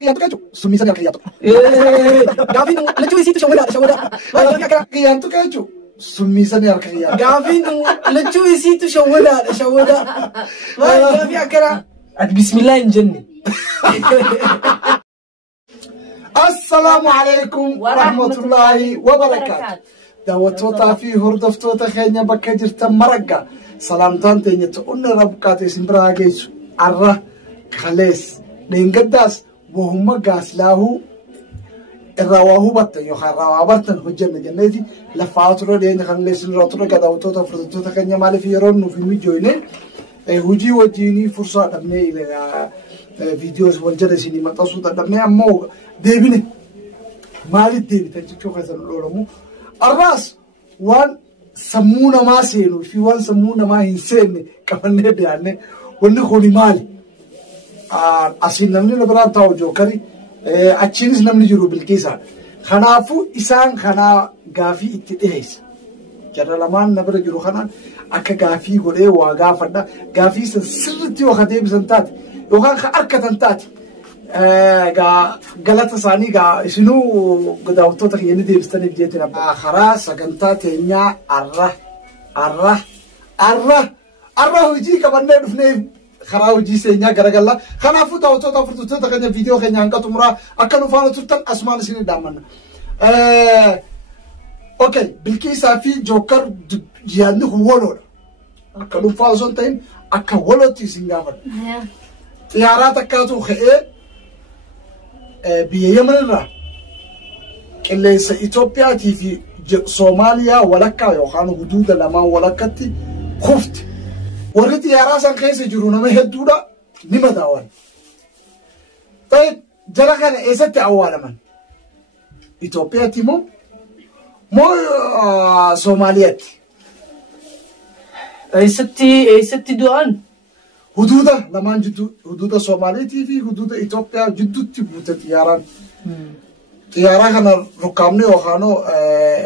Kiyantu kacu summi sana kiyantu. Gavin lecu isi tu shawada. Kiyantu kacu summi sana kiyantu. Gavin lecu isi tu shawada. Gavi akara. Bismillah injani. Assalamualaikum warahmatullahi wabarakatuh. Dawatota fi hordoftoota keenya bakka jirtan maragga. Salaamtaan teenya ta'uun rabkaate simbira geessu. Arra khalees deengaddaas وهم قاس له الرواه بطن يخروا بطن هجرنا جنتي لفاتورة لين خلنا سنراتورة كذا وتوتا فرتوتا كنيا مالي في يرون وفي ميجوينه هجي وجيني فرصة دمني إلى فيديوز والجلسيني ما تصوت دمني أمو ديبني مالي ديبني تجيكوا خزن الأورمو الراس وان سمونا ما سينو في وان سمونا ما ينسيني كمان نبي عنه ونخوني مالي أصين نمني لبران تاو جوكري أتشينس نمني جرو بالكيسا خنافو إسان خنا غافي اتتهيس جرى لمان نبرا جرو خنا أكا غافي غوري واغا فردا غافي سرتي وخديب سنتات يوغان خأركة تنتات غلطة ساني شنو قداوتو تخيني ديبستاني بجيتنا خراس سقنتات ينيا أره ويجي كمان نفني خراوجي سينيا غرغلا خنافو داوتو فرتوتا كنيا فيديو خنيا انكا تمرا اكنو فانو ترتن اسمان سيني دامن اوكي بالكيسا في جوكر جيانو ولو اكنو فازون تاين اكا ولوتي سينغافر تيارات اكاتو خئ بيمنرا اللي اثيوبيا تي في صوماليا ولكا يوخانو حدود لما ولكتي خفت وريت يا راسن خيس جرونا ما هدودا نما داوان طيب جرى كان ايست اول من اثيوبيا تيمو مو صوماليات ايست دوان حدودا لما جدو حدود صوماليتي في حدود اثيوبيا جدو تبوت تياران تياران كان ركامني وخانو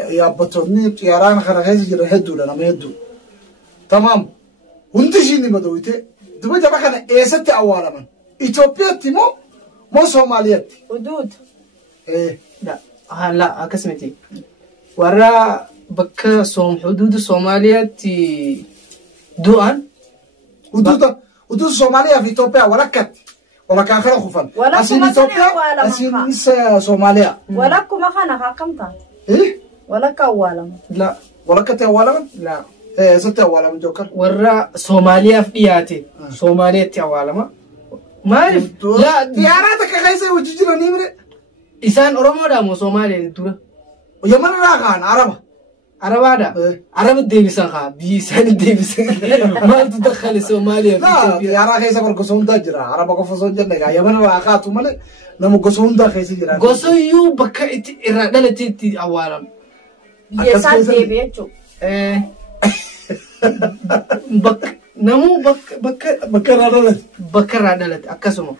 يا بطوني تياران كان خيس جرى هدودا ما هدو تمام وندجيني مدويته دبي جابا كان ايست اول من اثيوبيا تيمو مو صوماليات حدود لا لا اكسمتي ورا بك صوم حدود صوماليات دوان حدود صوماليا في اثيوبيا ولا كان خلق خفن اسين اثيوبيا اسين صوماليا ولكم خنا حكمت ايه ولك اولا لا ولك اولا لا ست أولا من جوكر ورا صوماليا في دياتي صوماليا تأولا ما أعرف لا دياراتك خايسة وجيجنا نيمرة إنسان أورومو دامو صوماليا تورا ويمر راغان عرب هذا عرب ديفيسان خا بيسان ديفيسان ما تدخل صوماليا لا ديارا خايسة برقصون دجرا عرب قفصون جنة يمر راغاتو ملك نمو قصون دا خايسة جرا قصو يو بكا إرادة تي أولا يسان ديبيتشو نمو بكر عدلت أكسمه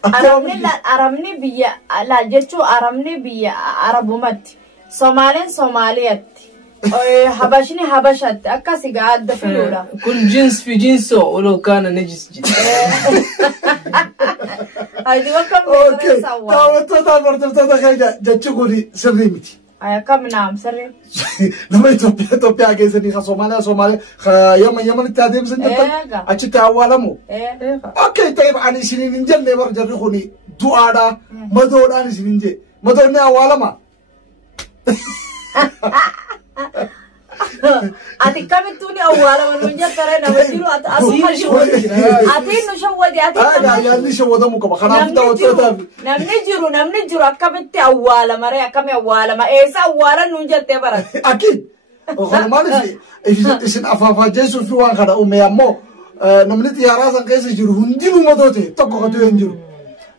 أرمني بيا لا جتشو أرمني بيا عربومات صوماليات حبشني حبشات أكاسي قاعد دفلولا كل جنس في جنسه ولو كان نجس جدا هذي وكم أوكي تاوتو خيجا جتشو قولي سريمتي كم نعم سري لما إثيوبيا جيزني صوماليا يمن التاديب سنجتن أشيت أولامو أوكي طيب أنا سنين إنجل نبر جريخوني دعاء مدور أنا سنين جي مدور نه أولما أتي كم توني أولما نونجا ترى نبديرو أتي نشودي يعني شودا مكبا خنا فتا وتدا نمني جرو كم تي أولما رأي كم أولما إيسا أولا نونجا تبرد أكيد وخنا ما نفي إيش أفافا جيسو في وان خنا أمي أمو نمني تيارا سانكيس جرو هنديلو مدوتي تكو خدو ينجرو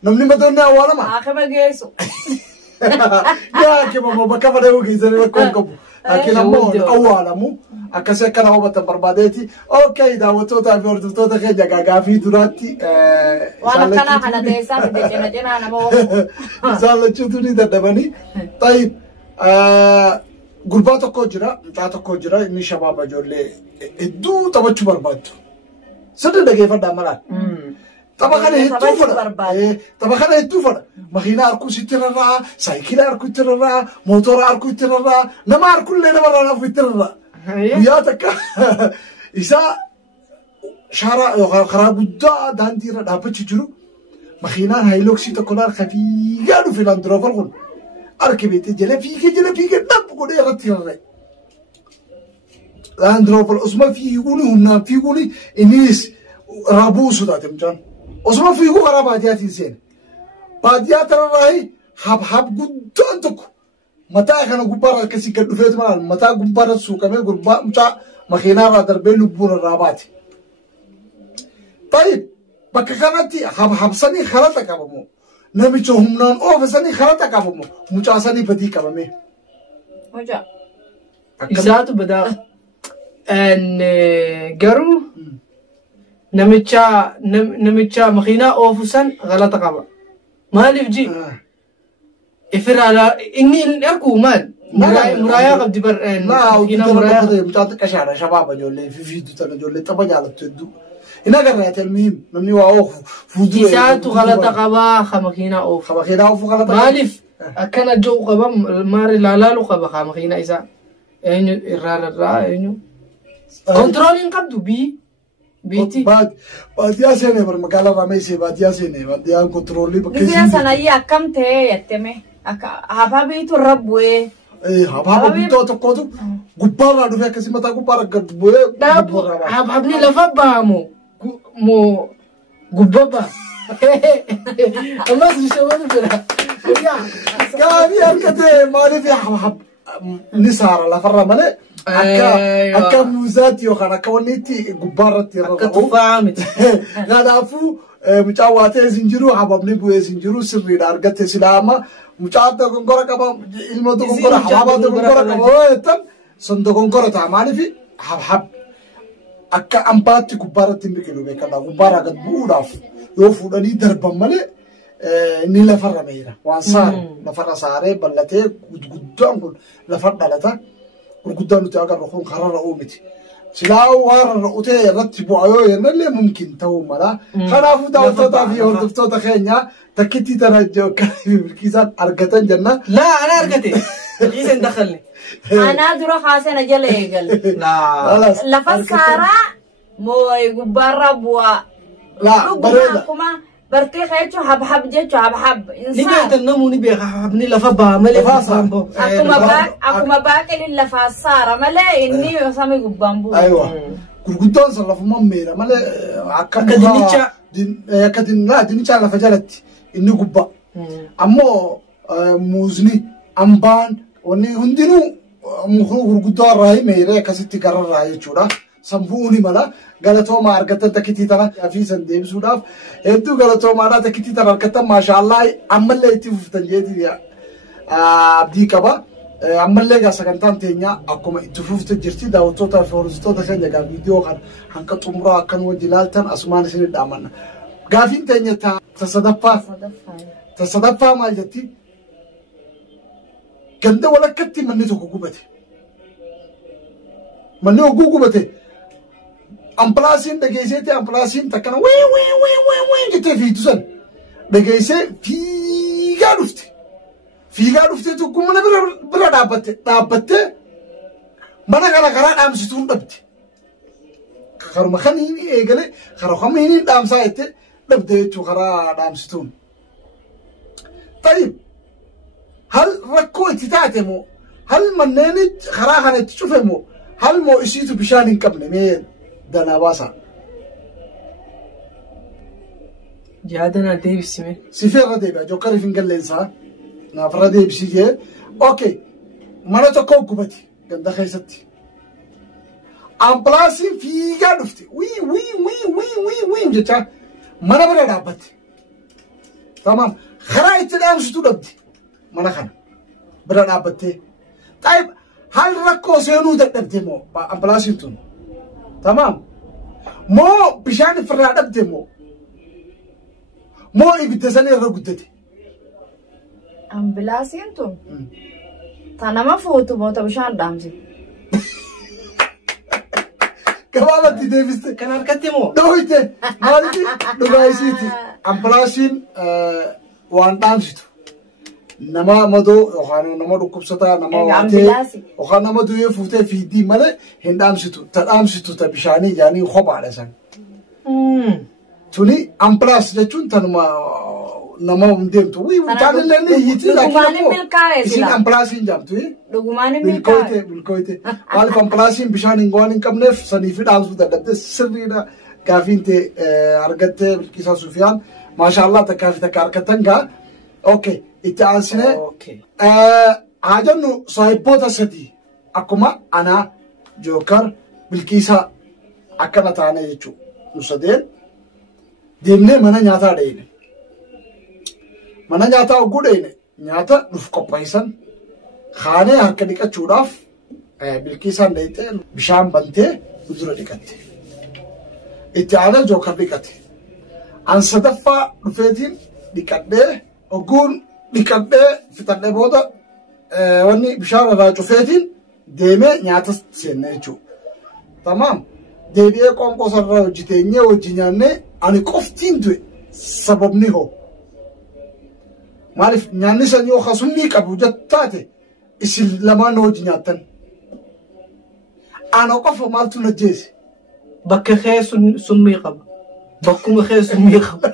نمني مدونا أولما آخر جيسو يا كم بكفر ده وكيزني بكون لكن أمو أولامو أكسر كنا هو بتبربادتي أوكي داوتو تابور دوتو تخيل جاكا في دوراتي وانا كنا على ديسان جنا أنا مو زال تشوفني دبني طيب غرباتو كوجرا متاتو كوجرا إني شباب جولي إدو تبغى بربادو سد دقيقة فدا مرات طبعا خليه يتوفر طبعا خليه يتوفر مخينا أركو سترة سايكل أركو ترى موتور أركو ترى نما أركو لنا برا في ترى وياتك إذا شارع خراب الدا دانديرا دابتش جرو مخينا هايلوكسي تكونار خفيفة في لاندروفر أركبت جل فيك نب كده يغطي لاندروفر اسمه فيقولي هم فيقولي إنيس رابوس ده تمجان اسمه فيقول خراب باديات إنسان باديات الرأي حب قدام تكو متى كانوا قبارة كسي كدو فيت مال متى قبارة سوق كمان قربا متى مخينا رادر بيلو بون الراباتي طيب بككانتي حب سني خلطة كابمو نمشي همنان أو فسني خلطة كابمو متى سني بدي كابمه وجا إساتو بدا أن جرو نمشي مخينا أو فسن غلطة كابا ما لفجي إفر على إني أركو مال مرايا قبل بر لا وكنا مرايا متعطي كشارة شباب جولي في فيديو تنا جولي تبغى على تدو إنا قرأت المهم نمني واقف فودو إساتو غلطة قبا خمخينا أوف غلطة مالف أكنا جو قبا ماري لا قبا خمخينا إسا إنه إرار إنه كنترولين قبضو بيتي بعد يا سنة برمكالا راميسي بعد يا سنة بعد يا كنترولي بكيس يا سنة يا كم تي يتمه هبابي تربوه إيه هبابي تقودو غبارة دوفيا كسي متى غبارة غبوه هبابني لفبا مو غبابا أما سوشوان فيها كابي أركته مالي في هب نسارة لفرة ماله أكا موزات يوخنا كونيتي غبارة تيرو كتفاهمت غادافو متعواتي زنجرو هبابني بوه زنجرو سري دارغته سلاما متعاطى كونكورا كبا الموتو كونكورا حباباتو كونكورا كبا تن صندوق كونكورا تعمالي في حب أكا أمباتي كبارة تنبكلو بكذا كبارة قد بوداف يوفودني درب ماله نيلا فرا ميرا وانصار لفرا ساري بلتي قدام لفرا دلتا قدام نتاعك الرخون قرار أومتي سلاو وار أوتي رتبوا عيوه نللي ممكن تو ملا خلافو داوتو في وردفتو تخينيا تكتي ترجو كافي بالكيسات أركتن جنة لا أنا أركتي إيزن دخلني أنا درو خاصة نجلا يقل لا لفسارة موي غبارة بوا لا بريدة برتي خيتو حب جيتو حب إنسان نبيت النمو نبي حبني لفبا ملي فاسا أكما باك اللي لفسارة ملا إني وسامي غبامبو أيوة كل صلف مميرة ملا أكادينيتشا أكادين لا دينيتشا لفجلت إني غبا أمو موزني أمبان وني هندينو مخلوق غدار راي ميرة كسيتي قرر راي شورا سامبوني ملا غلطو ما أركتن تكتي ترى في سنديم سوداف إنتو غلطو ما أنا تكتي ترى أركتن ما شاء الله عمل لي تيف تنجدي يا عبدي كبا عمل لي كسكنتان تينيا أكو تفوف تجرتي داوتو تفورستو تكن جا فيديو كان هنك تمرا كان ودلالتن أسمان سند دامنا غافين تينيا تصدفا ما جتي كندا ولا كتي مني تكوكوبتي مني وكوكوبتي أمبلاسين دقيسة أمبلاسين تكنا وين كتير في توسن دقيسة في قارفتي تو كم بلا دابته mana gara dam situn dabti khar makhanini egale khar khamini dam saite dabde tu khara dam situn طيب هل ركوتي تاتمو هل مننت خراخنه تشوفمو هل مو اسيتو بشان قبل مين دنا باسا جادنا ديفيس مي سيفر ديبا جوكر فين لينسا نافر ديبسي جي اوكي مالتو كوكبتي قد خيستي امبلاسين في غادفتي وي جتا مانا بلا دابتي تمام خرايت دامشتو دبتي مانا خان بلا دابتي طيب هل ركو سينو دبتي مو امبلاسين تون تمام مو بشان فرا دبتي مو يبتسني رغدتي امبلاسين تون تانا ما فوتو موتا بشان دامسي gabaabatti deebiste kan harkatti moo dhooyte maaliif dhugaa isiiti ambulaansiin waan dhaamsitu nama madoo yookaan nama dhukkubsataa nama waatee yookaan nama du'ee fuutee fiidii malee hin dhaamsitu ta dhaamsitu ta bishaanii yaanii kophaadha san tuni ambulaans jechuun tanuma nama hundeemtu taanillee hiitii isin ambulaansiin jaamtu bilkooyte maaliif ambulaansiin bishaan hin goon hin qabneef sanii fi dhaamsuu dadhabde sirriidha gaafiin ta'e argattee Bilqiisaa Sufiyaan maashaallah takkaa fi takka argattan gaa okay itti aansine haa jennu saahiboota sadii akkuma anaa Jookar Bilqiisaa akkana taane jechuudha nu sadeen deemnee mana nyaataa dheeyne mana nyaataa hogguu dheeyne nyaata nuuf qopheessan kaanee harka dhiqachuudhaaf Bilqiisaan dheeyxee bishaan bantee nu dura dhiqatte itti aanee Jookar dhiqate an sadaffaa dhufeetiin dhiqadhee hogguun dhiqadhee fixadhee booda wanni bishaan irraa cufeetiin deemee nyaata seenne jechuudha tamaam deebi'ee qoonqoo sarara hojjeteenyee wajji nyaannee ani qoftiin du'e sababni hoo maaliif nyaanni san yoo kasummii qabu jettaate isin lamaan hojii nyaattan ana qofa maaltu najjeese bakka kee summii qaba bakkuma kee summii qaba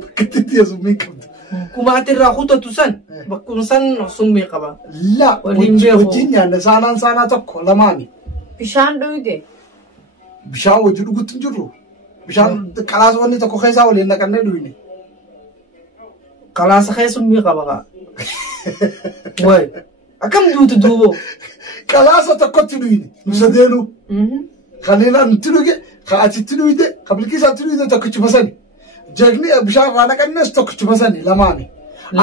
bakkatti summii qabdu kumaati irraa kutatu san bakkuma san summii qaba la wajjin nyaanne saanaa tokko lamaani bishaan dhuyde bishaan wajji dhugutti hin jirru bishaan qalaasa wanni tokko keessaa waliin naqannee dhuyne qalaasa kee summii qaba kaa way akkam duutu duuboo qalaasa tokkotti dhuyne nu sadeenu khaliilaan nutti dhuge ka atitti dhuyde ka Bilqiisaatti dhuyde tokkichuma sani jeegni bishaan irraa naqannes tokkichuma sani lamaani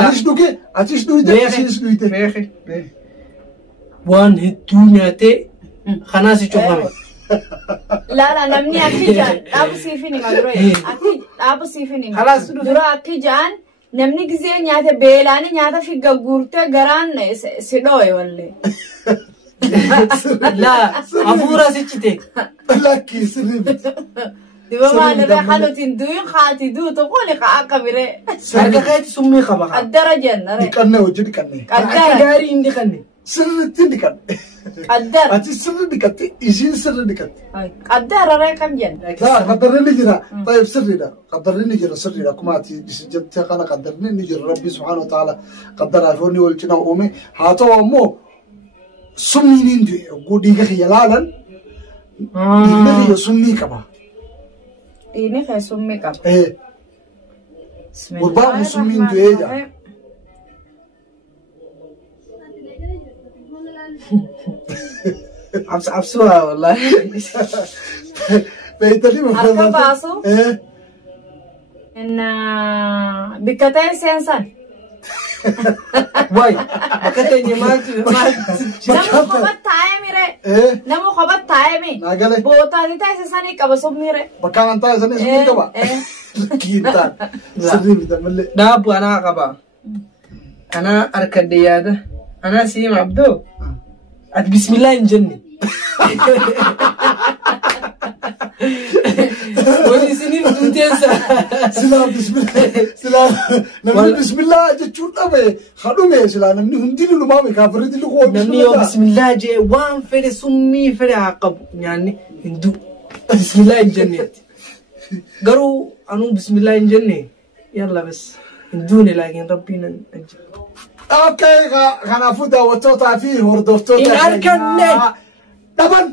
anis dhuge atis dhuyde asiis dhuyde waan hedduu nyaatee kanaas cufame Lala namni akki jaan dhaabu siifini maduro akki dhaabu siifini dura akki jaan namni gizee nyaata beelaani nyaata fi gagguurte garaan si dhooye wallee la afuura sichite lakki sirri diba maalirra halotiin duyin haati duutu kuni kaa qabire harka keeti summii qaba kaa qaddara jennare dhiqanne hojii dhiqanne qaddara gaarii hin dhiqanne sirritti dhiqanne qaddara ati sirri dhiqatte isiin sirri dhiqatte qaddara kam jenna qaddarri ni jira tayyib sirriidha qaddarri ni jira sirriidha akkuma ati jettee kana qaddarri ni jira rabbi subhaanahu wa ta'ala qaddaraaf wanni wal cinaa uume haa ta'u ammoo summiin hin du'e hogguu dhiiga kiyya laalan dhiigni kiyya summii qaba dhiigni kiyya summii qaba gurbaan kun summiin du'ee jira absuha wallahi beeytanii harka baasu bikkatee seensan way bakka teenye maaltu nama kobat taa'ee mire nama kobat taa'ee mi naagale bootaati taa'e sanii qaba summire bakkaan an taa'e sanii summii qaba kiintaan sirrii bita malee daabu anaa qaba anaa harkadde yaada anaa siima abdoo at bismillah hin jenne wani isiniif duuteessa silaa namni bismillah jechuun dhabe hadhume silaa namni hundi lumaame kaafirri luqoo namni yoo bismillah jee waan fedhe summii fedhe haa qabu nyaanni hin du'u bismillah hin jenneetti garuu anuu bismillah hin jenne yalla bas hin duune laakiin rabbiin ajje okay kanaafuu daawwattootaa fi hordoftoota hin arganne dhaban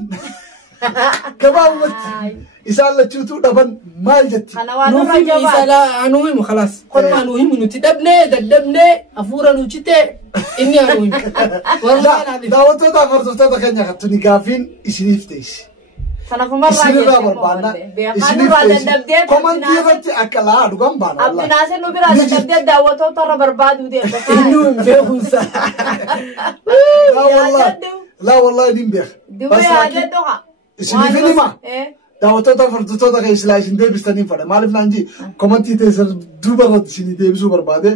gabaabumatti isaan lachuutu dhaban maal jetti nuufi miisala anuu himu khalaas kolma anuu himu nuti dhabnee daddabnee hafuura nu cite inni anuu himu daawwattootaa fi hordoftoota keenya kattuni gaafiin isiniif teessi isinirraa barbaadna isiniif teessi komantii irratti akka laa dhugan baana Abdinaasir nu biraa dadhabdee daawwattoota irra barbaaduu deemte innuu hin beekumsa laa wallahi din beeka duba yaadadhoha isiniif hima daawwattoota fi hordoftoota keenya silaa isin deebistaniin fadha maaliif naan jii komantii teessan duuba irratti isinii deebisuu barbaade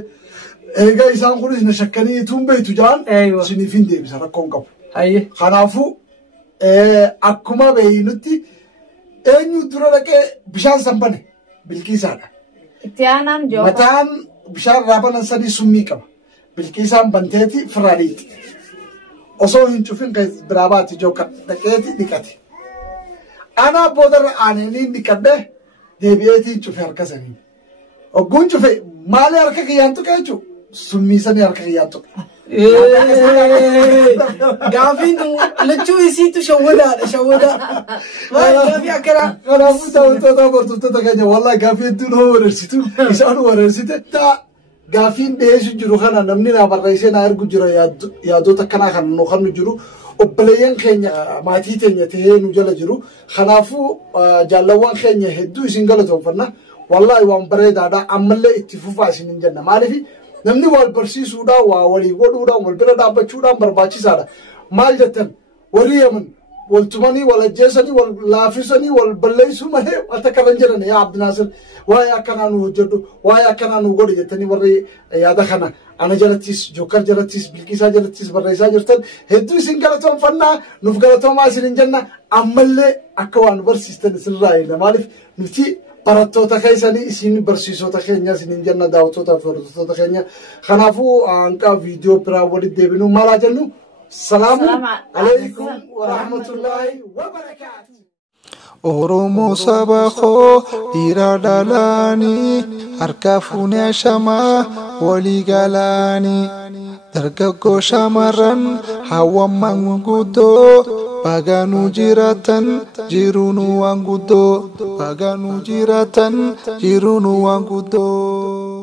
egaa isaan kunis na shakkanii tuun beeytu jaan isiniif hin deebisa rakkoon qabu kanaafuu akkuma beeynutti eenyu dura dhaqee bishaan sanbane bilkiisaadha. Itti aanaan jooka. Mataan bishaan raabanan sadii summii qaba. Bilkiisaan banteeti firaadhiiti. Osoo hin cufin biraa baati jooka dhaqeeti dhiqate. Anaa boodarra aananii dhiqadhe deebi'eetiin cufe harka sanii. Ogguun cufe maali harka kiyyaan tuqe jechuun summiisanii harka kiyyaan tuqe. Gaafiin lachuu isiitu shawwadaadha shawwadaa. Gaafii akkana. Kanaafuu daawwattoota hordoftoota keenya wallaahi gaafii hedduu nama wareersitu isaan wareersite. Gaafiin dhiyeessu jiru kana namni naa barreessee naa ergu jira yaadota akkanaa kan nu kan jiru. Obboleeyyan keenya maatii teenya tahee nu jala jiru. Kanaafuu jaalawwan keenya hedduu isin galatoomfanna. Wallaahi waan bareedaadha ammallee itti fufaa isin hin jenna. Maaliif namni wal barsiisuudhaan waa walii godhuudhaan wal bira dhaabbachuudhaan barbaachisaadha. Maal jettan warri Yaman wal tumanii wal ajjeesanii wal laafisanii wal balleessuu malee wanta kanan jedhan yaa Abdinaasir waa'ee akkanaa nu hojjedhu waa'ee akkanaa nu godhu jettanii warri yaada kana ana jalattis Jookar jalattis Bilkiisaa jalattis barreessaa jirtan hedduu isin galatoomfannaa nuuf galatoomaa isin hin jenna ammallee akka waan barsiistan isinirraa eegna maaliif nuti barattoota keessanii isin barsiisota keenya isin hin jenna daawwattoota fi hordoftoota keenya kanaafuu hanqa viidiyoo biraa walitti deebinu maalaa jennu السلام عليكم ورحمة الله وبركاته. Oromoo saba koo dhiira dhalaanii harka fuunee shamaa walii galaanii dargaggoo shamarran hawwan manguddoo baganuu jiraatan jiruunuu waan guddoo baganuu jiraatan jiruunuu waan guddoo.